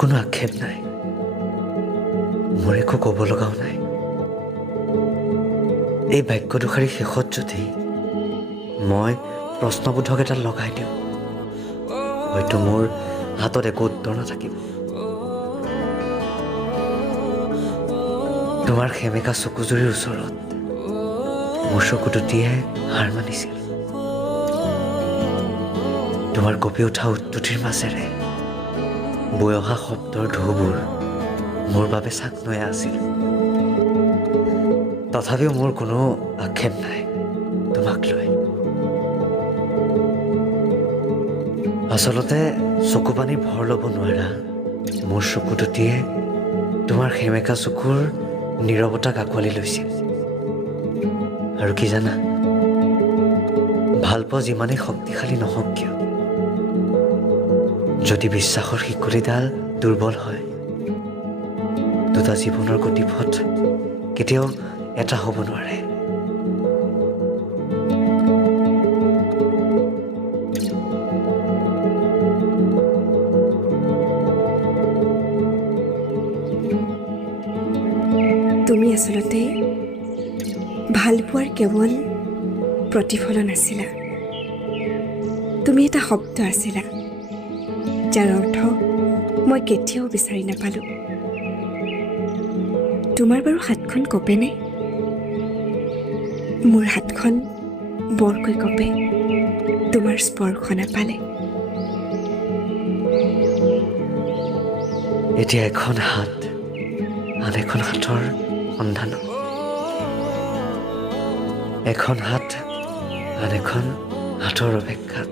কোনো আক্ষেপ নাই, মোৰ একো ক'ব লগাও নাই। এই বাক্য দুষাৰীৰ শেষত যদি মই প্ৰশ্নবোধক এটা লগাই দিওঁ, হয়তো মোৰ হাতত একো উত্তৰ নাথাকিব। তোমাৰ সেমেকা চকুজুৰিৰ ওচৰত মোৰ চকু দুটিয়ে হাৰ মানিছিল। তোমাৰ কঁপি উঠা উত্তুতিৰ মাজেৰে বৈ অহা শব্দৰ ঢৌবোৰ মোৰ বাবে চাকনৈয়া আছিল। তথাপিও মোৰ কোনো আক্ষেপ নাই তোমাক লৈ। আচলতে চকু পানী ভৰ ল'ব নোৱাৰা মোৰ চকু দুটিয়ে তোমাৰ সেমেকা চকুৰ নীৰৱতাক আঁকোৱালি লৈছিল। আৰু কি জানা, ভালপোৱা যিমানেই শক্তিশালী নহওক কিয়, যদি বিশ্বাসৰ শিকলিডাল দুৰ্বল হয়, দুটা জীৱনৰ গতিপথ কেতিয়াও এটা হ'ব নোৱাৰে। তুমি আচলতে ভালপোৱাৰ কেৱল প্ৰতিফলন আছিলা। তুমি এটা শব্দ আছিলা, যাৰ অৰ্থ মই কেতিয়াও বিচাৰি নাপালোঁ। তোমাৰ বাৰু হাতখন কঁপেনে? মোৰ হাতখন বৰকৈ কঁপে তোমাৰ স্পৰ্শ নাপালে। এতিয়া এখন হাত আন এখন হাতৰ সন্ধানত, এখন হাত আন এখন হাতৰ অপেক্ষাত।